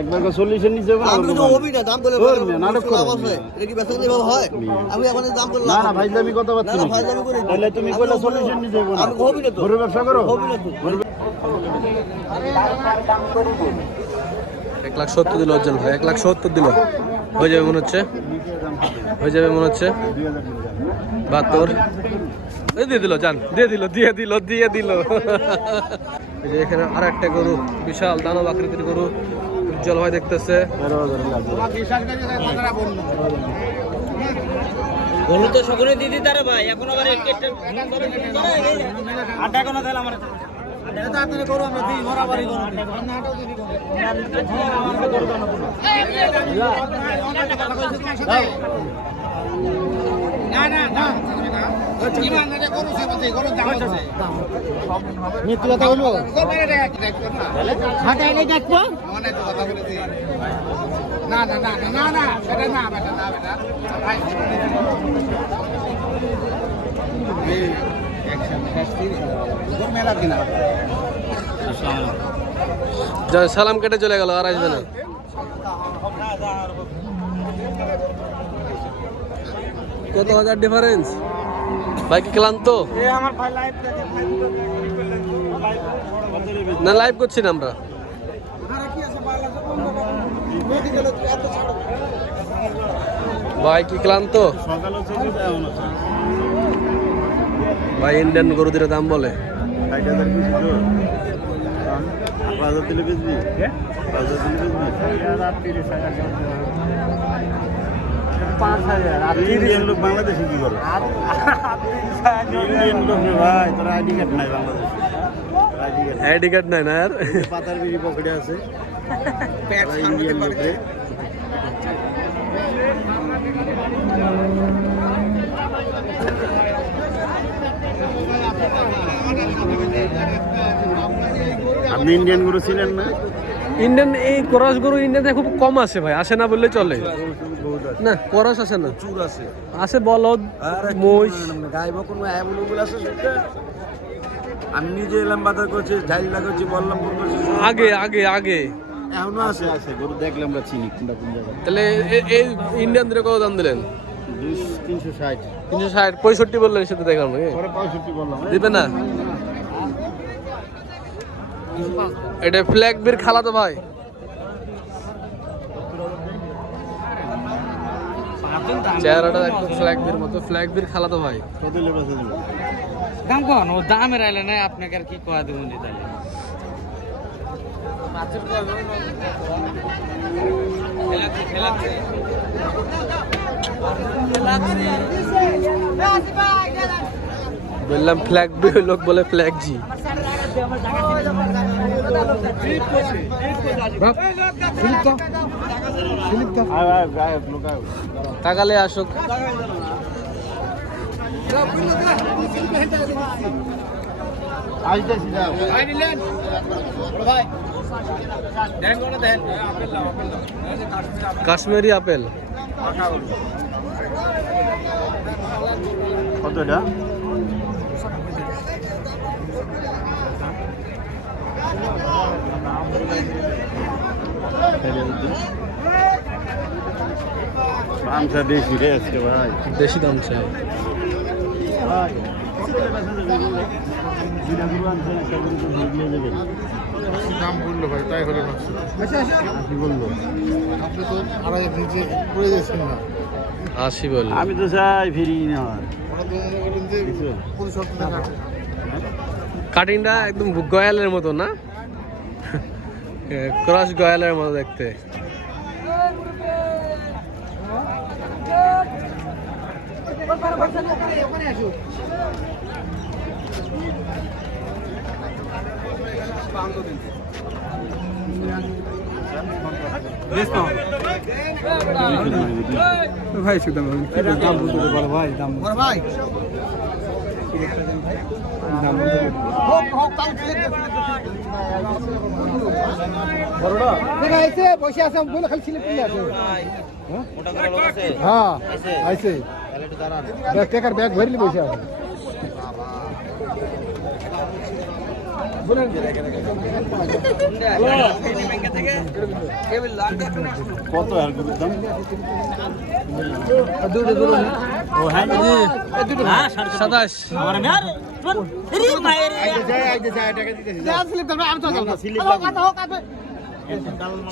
একবার চল্লিশের নিচে আমি কিন্তু হবি না দাম বলে নাটক করো। লাভ আছে মেয়ে। এটা কি বেচা কিনে হয়? আমি আমাদের দাম বলে না না ভাই আমি কথা না না না ভাই দামি করে তাহলে তুমি কইলা চল্লিশের নিচে হবে আমি হবি না তো গরুর ব্যবসা করো। হবি না তো এক লাখ সত্তর দিল অর্জন ভাই এক লাখ সত্তর দিল। হয়ে যাবে মনে হচ্ছে? হয়ে যাবে মনে হচ্ছে? বাহাত্তর। দিয়ে দিল জান দিয়ে দিল দিয়ে দিল দিয়ে দিল। এখানে আর একটা গরু বিশাল দানব আকৃতির গরু। উজ্জ্বল ভাই দেখতেছে। গরু তো সকলে ভাই এখন আবার এক আটা কোনো তাহলে আমার মৃত্যু কথা? বলব হাটে এনে দেখব সালাম কেটে চলে গেল আর আসবে না। কত হাজার ডিফারেন্স ভাই কি ক্লান্ত না লাইভ করছি না আমরা। ভাই কি ক্লান্ত? ভাই ইন্ডিয়ান গরু দিলে দাম বলে। ষাট হাজার পিস তো পাঁচ হাজার দিলে বেচবি পাঁচ হাজার দিলে ইন্ডিয়ান লোক বাংলাদেশে কি করো? ইন্ডিয়ান লোক ভাই তোর আইডি কার্ড নাই বাংলাদেশে। আইডি কার্ড নাই। না আর? পাতার বিড়ি পকেটে আছে। ওরা ইন্ডিয়ান লোক আপনি ইন্ডিয়ানগুলো ছিলেন না? ইন্ডিয়ান এই করস গরু ইন্ডিয়াতে খুব কম আসে ভাই আসে না বললে চলে। না করস আসে না। চুর আছে। আসে বলদ মহিষ। গাই আছে আমি নিজে এলাম বাজার করছি ঝাইল লাগাচ্ছি বললাম করছি আগে আগে আগে। এখনও আছে আছে গরু দেখলে আমরা চিনি কোনটা কোন জায়গায়। তাহলে এই ইন্ডিয়ান দিলে কত দাম দিলেন? তিনশো ষাট। তিনশো ষাট পঁয়ষট্টি বললেন সেটা দেখলাম নাকি? পঁয়ষট্টি বললাম। দিবে না? এটা ফ্ল্যাগ বীর খালা তো ভাই। চেহারাটা একদম ফ্ল্যাগ বীর মতো। ফ্ল্যাগ বীর খালা তো ভাই। দিবে দাম কন ও দামের আইলে না আপনাকে আর কি কোয়া দেবুন দি তাহলে? বললাম ফ্ল্যাগ বীর লোক বলে ফ্ল্যাগ জি তাকালে আসুক। কাশ্মীরি আপেল। কত দামটা বেশি রে আজকে ভাই। বেশি দাম চাই। দাম বলল ভাই তাই হলো না। কি বলল। আপনি তো আড়াই নিচে পড়ে যাচ্ছেন না। আশি বল আমি তো চাই ফিরি না হয়। কাটিংটা একদম গয়ালের মতো না? ক্রস গয়ালের মতো দেখতে। ভাই দাম বলতে ভাই। দাম ভাই তাও ছেলে আইছে বসে আছে বলে খালি ছেলে কি আছে হ্যাঁ আইছে টেকার ব্যাগ ভরলি বসে আছে। কত আর গরুর দাম? সাতাশ।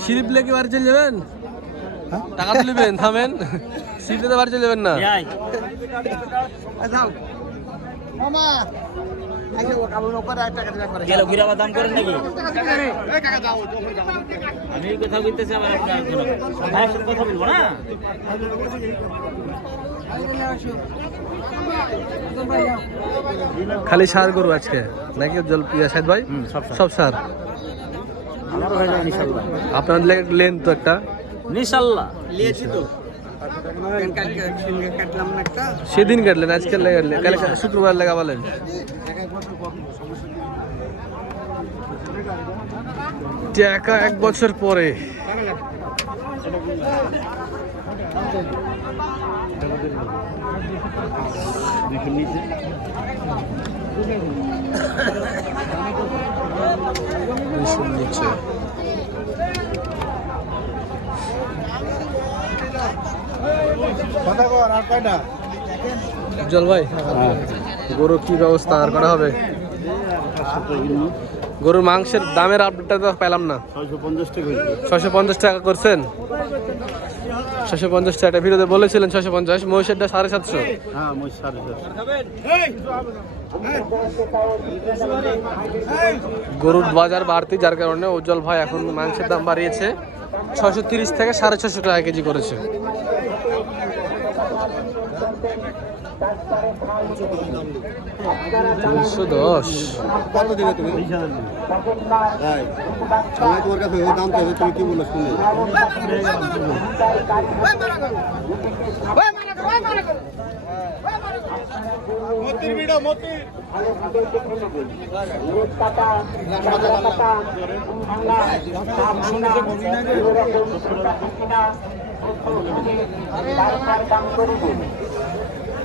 স্লিপ লেগে বাড়ি চলে যাবেন? টাকা তুলবেন থামেন। স্লিপ লেগে বাড়ি চলে যাবেন না? গেল গিরাবা দাম করেন নাকি? আমি কথা বলতেছি আমার একটা ভাইয়ের সাথে কথা বলব না? খালি সার গরু আজকে। নাকি জল ইয়া সাহেদ ভাই? সব সার। আমারও হয় আপনার লেন তো একটা? ইনশাল্লাহ। সেদিন কাটলেন আজকে লাগালেন কালকে শুক্রবার লাগাবালেন টাকা এক বছর পরে। নিচে জল ভাই গরু কি ব্যবস্থা আর করা হবে? গরুর মাংসের দামের আপডেটটা তো পেলাম না। ছশো পঞ্চাশ টাকা করছেন? ছশো পঞ্চাশ টাকা ভিডিওতে বলেছিলেন ছশো পঞ্চাশ মহিষেরটা হ্যাঁ সাড়ে সাতশো। গরুর বাজার বাড়তি যার কারণে উজ্জ্বল ভাই এখন মাংসের দাম বাড়িয়েছে। ছশো তিরিশ থেকে সাড়ে ছশো টাকা কেজি করেছে। তিনশো দশ। কত দিবে তুমি সবাই তোমার কাছে ওই দাম চাইবে তুমি কি বলো শুনে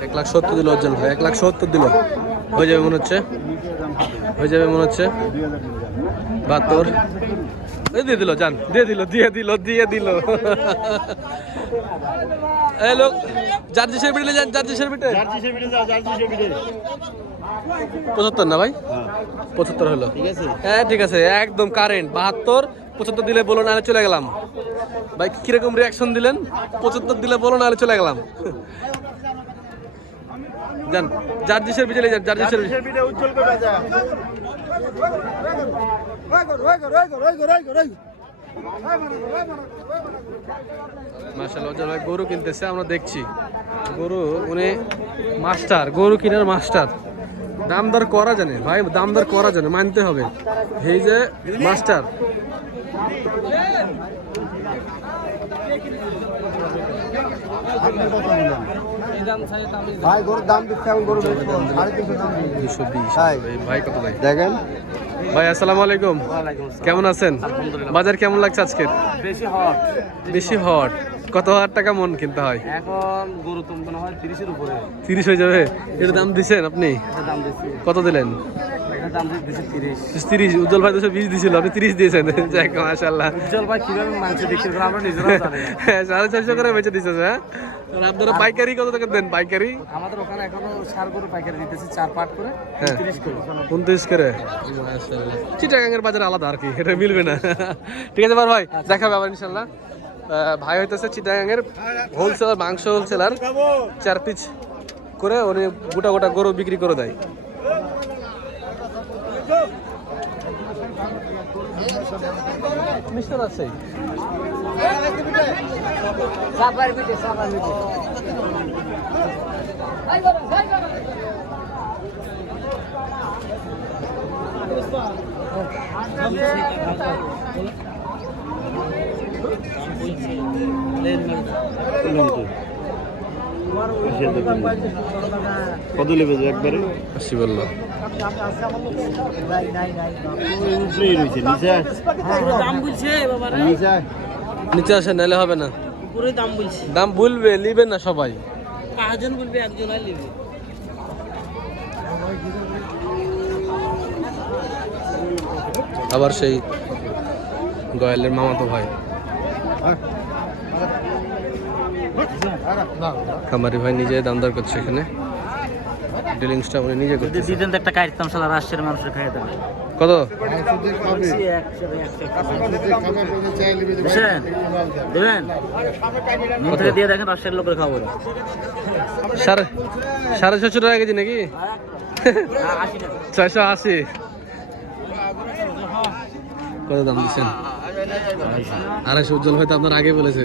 এক লাখ সত্তর দিল উজ্জ্বল ভাই এক লাখ সত্তর দিল। হয়ে যাবে মনে হচ্ছে? হয়ে যাবে মনে হচ্ছে? বাহাত্তর। দিয়ে দিল যান দিয়ে দিল দিয়ে দিল দিয়ে দিল। এই লোক জার্জি বিটে যান জার্জি বিটে জার্জি সে বিটে যাও জার্জি সে বিটে পঁচাত্তর না ভাই? হ্যাঁ। পঁচাত্তর হলো। ঠিক আছে। হ্যাঁ ঠিক আছে একদম কারেন্ট। বাহাত্তর পঁচাত্তর দিলে বলো নাহলে চলে গেলাম। ভাই কীরকম রিয়াকশন দিলেন? পঁচাত্তর দিলে বলো নাহলে চলে গেলাম। যান জার্জিসের বিচলে যান জার্জিসের জার্জি সে উজ্জ্বল করে যা। ভাই গরু কিনতেছে আমরা দেখছি। গরু উনি মাস্টার গরু কিনার মাস্টার। দাম দর করা জানে ভাই দাম দর করা জানে মানতে হবে। এই যে মাস্টার। ভাই গরুর দাম দিচ্ছে এখন গরু সাড়ে তিনশো দাম দুশো বিশ। ভাই। ভাই কত ভাই? দেখেন। ভাই আসসালামু আলাইকুম। কেমন আছেন? বাজার কেমন লাগছে আজকে বেশি হট। বেশি হট। কত হাজার টাকা মন কিনতে হয়? এখন গরু তো হয় তিরিশের উপরে। তিরিশ হয়ে যাবে? এর দাম দিছেন আপনি? দাম দিচ্ছি। কত দিলেন? তিরিশ। উজ্জ্বল ভাই দুশো বিশ দিয়েছিল আপনি তিরিশ দিয়েছেন। যাক মাশাল্লাহ উজ্জ্বল ভাই কীভাবে মাংস বিক্রি করে আমরা নিজেরাও জানি হ্যাঁ, সাড়ে চারশো করে বেঁচে দিচ্ছে হ্যাঁ? আপনারা পাইকারি কত টাকা দেন পাইকারি? আমাদের ওখানে এখনও সার গরু পাইকারি দিতেছি চার পাট করে হ্যাঁ। তিরিশ উনত্রিশ করে? চিটাগাঙ্গের বাজার আলাদা আর কি এটা মিলবে না। ঠিক আছে বার ভাই দেখাবে আবার ইনশাল্লাহ ভাই হইতেছে চিটাগাঙ্গের হোলসেলার মাংস হোলসেলার চার পিস করে উনি গোটা গোটা গরু বিক্রি করে দেয়। মিস্টার আছে। কত নেবে একবারে আসি বলল উপরেই রয়েছে নিচে দাম বলছে বাবা নিচে হবে না। দাম না সবাই। আবার সেই গয়ালের মামাতো ভাই। খামারি ভাই নিজে দাম দর করছে এখানে। ডিলিংসটা উনি নিজে করছে দিতেন একটা কাটতাম সালা রাষ্ট্রের মানুষের খাইয়ে দেবে কত? খাবার দেবেন। থেকে দিয়ে দেখেন রাষ্ট্রের লোকের খাব সাড়ে সাড়ে ছশো টাকা কেজি নাকি? ছয়শো আশি। কত দাম দিচ্ছেন? আড়াইশো উজ্জ্বল ভাই তো আপনার আগে বলেছে।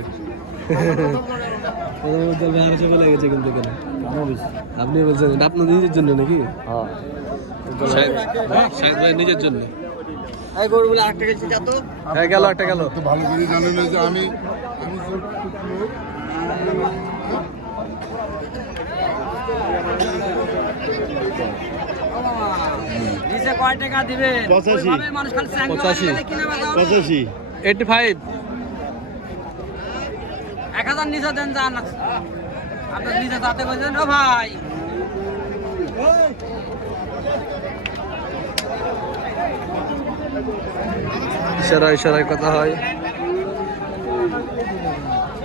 উজ্জ্বল আড়াইশো বলে গেছে কিন্তু এখানে। আপনি বলছেন এটা আপনার নিজের জন্য নাকি? শাহেদ শাহেদ ভাই নিজের জন্য। হ্যাঁ গেল একটা গেল। তো ভালো করে জানেন যে আমি আমি নিচে কয় টাকা দিবেন? মানুষ খালি পঁচাশি। মারে কিনে বাজাও। পঁচাশি। Eighty five. এক হাজার নিচে দেন যান। আপনার বলছেন ও ভাই। ইশারায় কথা হয়।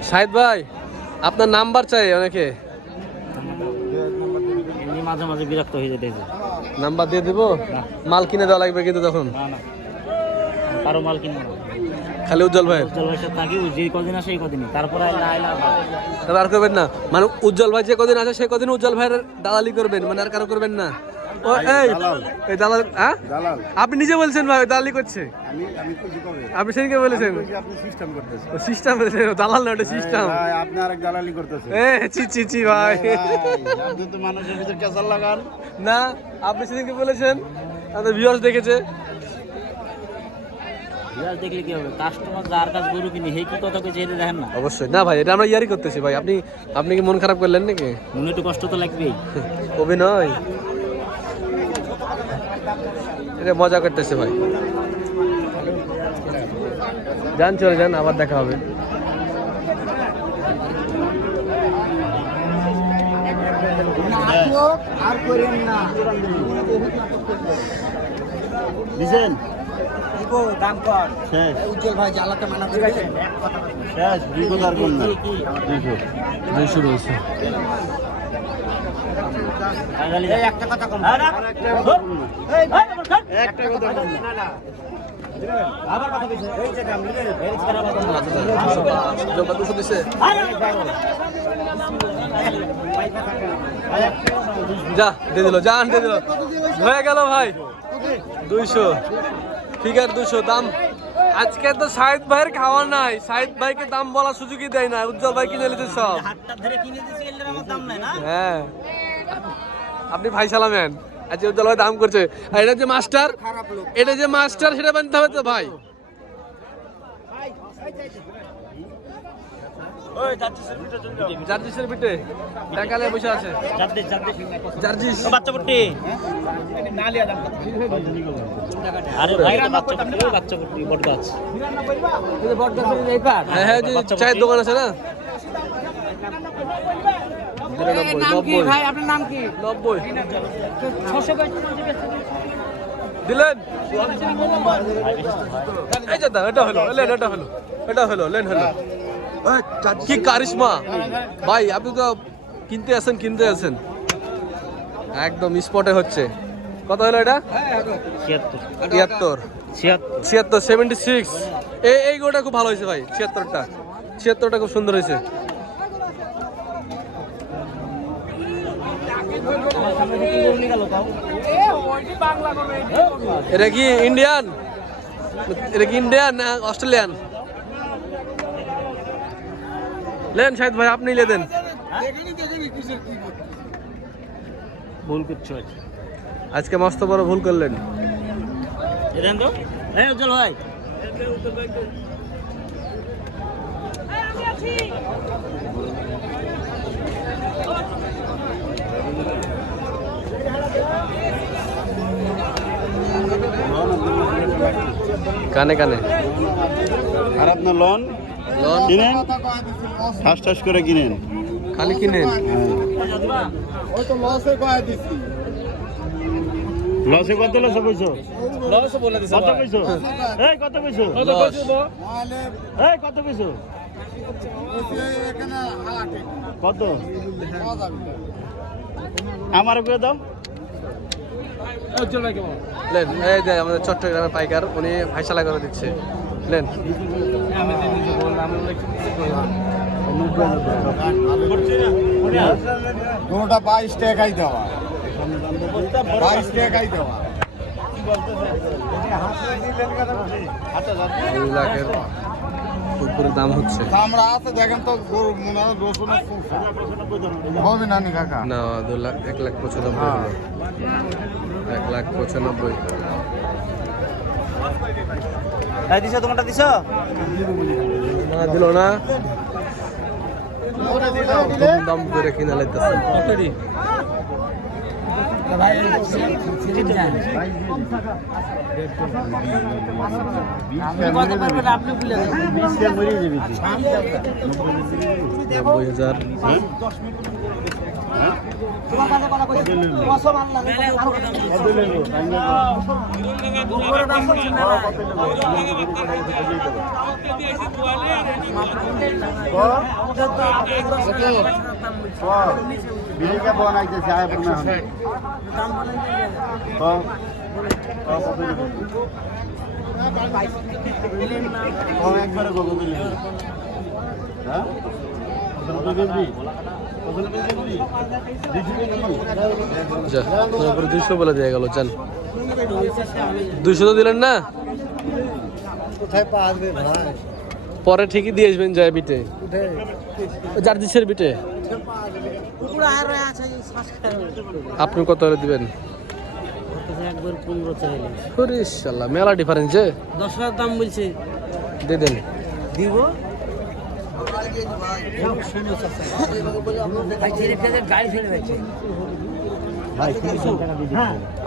শাহেদ ভাই আপনার নাম্বার চাই অনেকে? মাঝে মাঝে বিরক্ত হয়ে যেতেছে নাম্বার দিয়ে দিব? মাল কিনে দেওয়া লাগবে কিন্তু তখন। না না। কারও মাল কিনবো না। খালি উজ্জ্বল ভাইয়ের? উজ্জ্বল সাথে থাকি যে কদিন আসে এই কদিনই। তারপরে আর করবেন না? মানে উজ্জ্বল ভাই যে কদিন আছে সে কদিন উজ্জ্বল ভাইয়ের দালালি করবেন মানে আর কারও করবেন না? ও এই এই দালাল হ্যাঁ? দালাল। আপনি নিজে বলছেন ভাই দালালি করছে। আমি আমি আপনি সেদিনকে বলেছেন। আপনি সিস্টেম করতেছেন। সিস্টেম দালাল না ওটা সিস্টেম ভাই, আপনি আরেক দালালি করতেছেন। এ চি চি চি ভাই। আপনি তো মানুষের ভিতর কেসার লাগান। না আপনি সেদিনকে বলেছেন আমাদের ভিউয়ার্স দেখেছে। বিরাজ দেখলে কি হবে? কাস্টমার যার কাছে গরু কিনি সেই কি কথা কইছে এটা দেখেন না। অবশ্যই। না ভাই এটা আমরা ইয়ারি করতেছি ভাই। আপনি আপনি কি মন খারাপ করলেন নাকি? মনে একটু কষ্ট তো লাগবেই। অভিনয়। এটা মজা করতেছে ভাই। যান চলে যান আবার দেখা হবে। দিছেন দাম কর। উজ্জ্বল ভাই জ্বালাতে মানা করে শেষ। দুই কোথার কোন না। দুইশো দুইশো রয়েছে। একটা কথা কম। একটা কথা বলুন। আবার কথা কইছে এই যে দাম নিলে ভেরিজ করা দুশো দিছে যা দিয়ে দিল জান দিয়ে দিল। হয়ে গেল ভাই। দুইশো। ফিগার দুশো দাম। আজকে তো সাহেদ ভাইয়ের খাওয়া নাই। সাহেদ ভাইকে দাম বলা সুযোগই দেয় না উজ্জ্বল ভাই কিনে নিতে সব হাতটা ধরে কিনে দিছি এর আমার দাম নাই না? হ্যাঁ। আপনি ভাই সালামেন। আজকে উজ্জ্বল ভাই দাম করছে। আর এটা যে মাস্টার এটা যে মাস্টার সেটা বানতে হবে তো ভাই। জার্জিসের পিঠে টাকালে বসে আছে। জার্জিস জার্জিস। জার্জিস। ও বাচ্চা পুটি আরে ভাই বাচ্চা পুটি বাচ্চা পুটি বট গাছ বট গাছের হ্যাঁ হ্যাঁ চায়ের দোকান আছে না? নিরানব্বই নব্বই। আপনার নাম কি? নব্বই। ছশো দিলেন? এটা হলো লেন এটা হলো এটা হলো লেন হলো। কি কারিশমা? ভাই আপনি তো কিনতে আসেন কিনতে আসেন একদম স্পটে হচ্ছে। কত হলো এটা? তিয়াত্তর। ছিয়াত্তর। ছিয়াত্তর সেভেন্টি সিক্স এই এই গোটা খুব ভালো হয়েছে ভাই ছিয়াত্তরটা। ছিয়াত্তরটা খুব সুন্দর হয়েছে। এটা কি ইন্ডিয়ান এটা কি ইন্ডিয়ান না অস্ট্রেলিয়ান লেন শাহেদ ভাই আপনি লে দেন। ভুল করছ আজকে মস্ত বড় ভুল করলেন। ভাই। কানে কানে। আর আপনার লন। কিনেন? ঠাস ঠাস করে কিনেন। খালি কিনেন? ওই তো লসে কত লসে কইছো কত কইছো এই কত কইছো এই কত কইছো কত? আমার করে দাও। লেন এই যে আমাদের চট্টগ্রামের পাইকার উনি ফাইসালা করে দিচ্ছে। লেন। গরুটা বাইশ টাকাই দেওয়া। বাইশ টাকাই দেওয়া। দুই লাখের উপরে দাম হচ্ছে। আমরা আছে দেখেন তো গরু মনে হয় রসুন হবে না নি কাকা? না দু লাখ এক লাখ পঁচানব্বই। হলো এক লাখ পঁচানব্বই। এই দিছো তোমারটা দিছো? না দিল না। দাম করে কিনা লাইতেছে। নব্বই হাজার। তোমার কাছে কথা কইছি কসম আল্লাহ তো কত দিবে ও একবারে কত দিলে হ্যাঁ দুইশো বলে দিয়ে গেল চান দুইশো তো দিলেন না পরে ঠিকই দিয়ে আসবেন জয় বিটে যার দিশের বিটে আপনি কত হলে দিবেন মেলা ডিফারেন্স দশ হাজার দাম বলছে। দিয়ে দেন। দিব?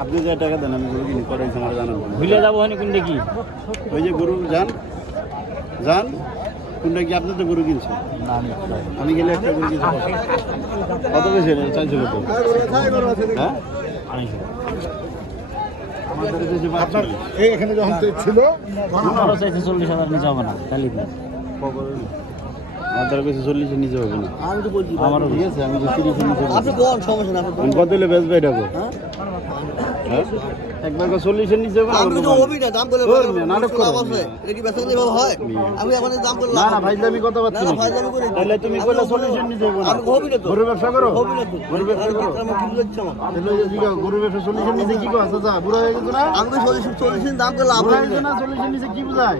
আপনি যে টাকা দেন আমি গরু কিনি পরে আমার জানাব ভুলে যাব কোনটা কি? ওই যে গরু যান যান কোনটা কি আপনি তো গরু কিনছেন? আমি গেলে একটা গরু কিনছি কত বেশি চাইছো কত হ্যাঁ? আমাদের এখানে যখন ছিল চল্লিশ হাজার নিচে হবে না খালি আমাদের কাছে চল্লিশে নিচে হবে না। আমি তো বলছি আমারও ঠিক আছে আমি তিরিশে নিচে আপনি কোন সমস্যা না আপনি কত হলে বেচবে এটা হ্যাঁ? একবার চল্লিশের নিচে আমি তো হবি না দাম বলে নাটক করো। এটা কি বেসন দিয়ে হয় আমি এখন দাম বলে না না ভাই আমি কথা পাচ্ছি না, না। ফাইজলামি করি তাহলে তুমি কইলে চল্লিশের নিচে আমি হবি না তো। গরু ব্যবসা করো? হবি না তো। গরু ব্যবসা করো? আমি কি বলছি আমার তাহলে যে জিগা, গরু ব্যবসা চল্লিশের নিচে কি কথা যা বুড়া হয়ে গেছো না? আমি চল্লিশ চল্লিশ দাম করে লাভ বুড়া হবে হয়েছে না। চল্লিশের নিচে কি বুঝায়?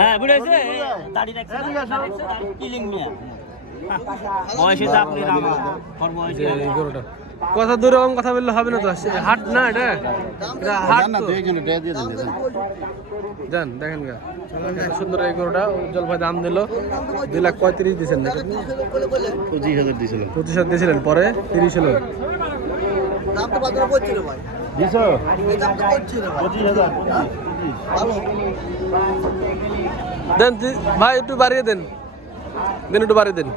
হ্যাঁ বুঝেছে দাড়ি রাখছে কিলিং মিয়া বয়সে তো আপনি রাম। বয়সে এই গরুটা। কথা দূরে কম কথা বললে হবে না তো হাট না এটা? এটা হাট না তো। দুই দিয়ে দেন দেন। দেখেন গা। সুন্দর এই গরুটা উজ্জ্বল ভাই দাম দিল। দুই লাখ পঁয়ত্রিশ দিয়েছেন নাকি? পঁচিশ হাজার দিছিল পঁচিশ হাজার দিয়েছিলেন পরে তিরিশ হলো। দেন ভাই একটু বাড়িয়ে দেন। দেন একটু বাড়িয়ে দেন।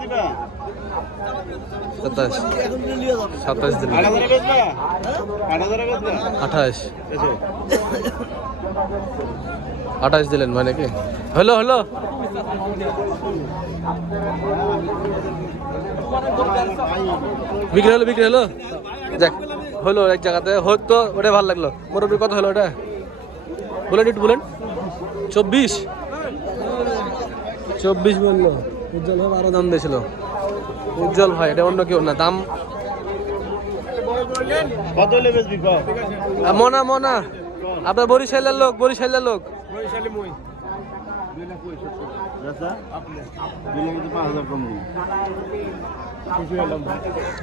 দিবা? সাতাশ। সাতাশ বেচবা? আঠাশ। আঠাশ দিলেন মানে কি? হলো হলো। বিক্রি হলো বিক্রি হলো। যাক হলো এক জায়গাতে। হোক তো ওটাই ভালো লাগল। মোটামুটি কত হলো ওটা? বলেন একটু বলেন। চব্বিশ? চব্বিশ বলল। উজ্জ্বল আরও দাম দিয়েছিল। উজ্জ্বল ভাই এটা অন্য কেউ না দাম? মনা মনা। আপনার বরিশালের লোক বরিশালের লোক।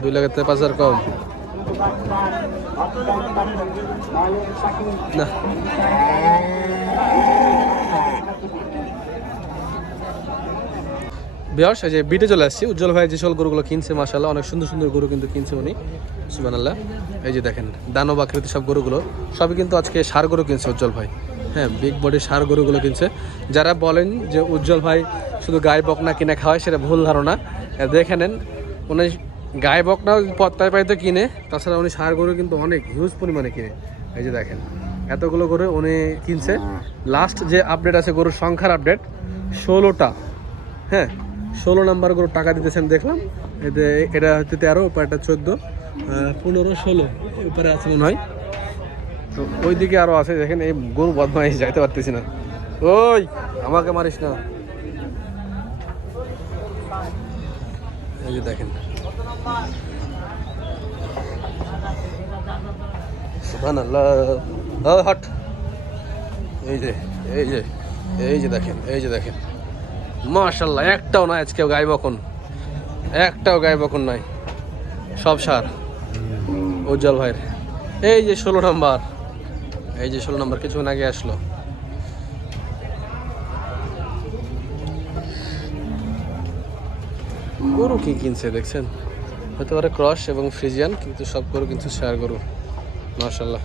দুই লাখ পাঁচ হাজার কম। না। এই যে বিটে চলে আসছি। উজ্জ্বল ভাই যে সকল গরুগুলো কিনছে মাসাল্লাহ অনেক সুন্দর সুন্দর গরু কিন্তু কিনছে উনি। সুমান আল্লাহ এই যে দেখেন, দানব আকৃতি সব গরুগুলো। সবই কিন্তু আজকে সার গরু কিনছে উজ্জ্বল ভাই। হ্যাঁ বিগ বডি সার গরুগুলো কিনছে। যারা বলেন যে উজ্জ্বল ভাই শুধু গায়ে বকনা কিনে খাওয়ায়, সেটা ভুল ধারণা। দেখে নেন, উনি গায়ে বকনাও পত্তায় পাইতে কিনে। তাছাড়া উনি সার গরু কিন্তু অনেক হিউজ পরিমাণে কিনে। এই যে দেখেন, এতগুলো গরু উনি কিনছে। লাস্ট যে আপডেট আছে গরুর সংখ্যার আপডেট ষোলোটা। হ্যাঁ ষোলো নাম্বার গরুর টাকা দিতেছেন, দেখলাম। এতে এটা হচ্ছে তেরো ওপারটা চোদ্দ পনেরো, ষোলো ওপারে আছে মনে হয়। তো ওই দিকে আরও আছে, দেখেন এই গরু বদমাইশ, যাইতে পারতেছি না। ওই, আমাকে মারিস না। এই যে দেখেন। হট। এই যে এই যে এই যে দেখেন, এই যে দেখেন। মাশাল্লাহ একটাও নাই আজকে গায়ে বকন একটাও গায়ে বকন নাই। সব সার। উজ্জ্বল ভাইয়ের। এই যে ষোলো নাম্বার। এই যে ষোলো নম্বর, কিছুক্ষণ আগে আসলো। গরু কি কিনছে দেখছেন? হতে পারে ক্রস এবং ফ্রিজিয়ান, কিন্তু সব গরু কিন্তু শেয়ার গরু। মার্শাল্লাহ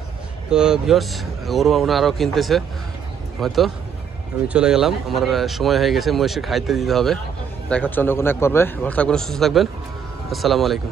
তো ভিওর্স গরু আরও কিনতেছে। হয়তো। আমি চলে গেলাম। আমার সময় হয়ে গেছে মহিষে খাইতে দিতে হবে। দেখা হচ্ছে অন্য কোনো এক পর্বে। ভালো থাকবেন, সুস্থ থাকবেন। আসসালামু আলাইকুম।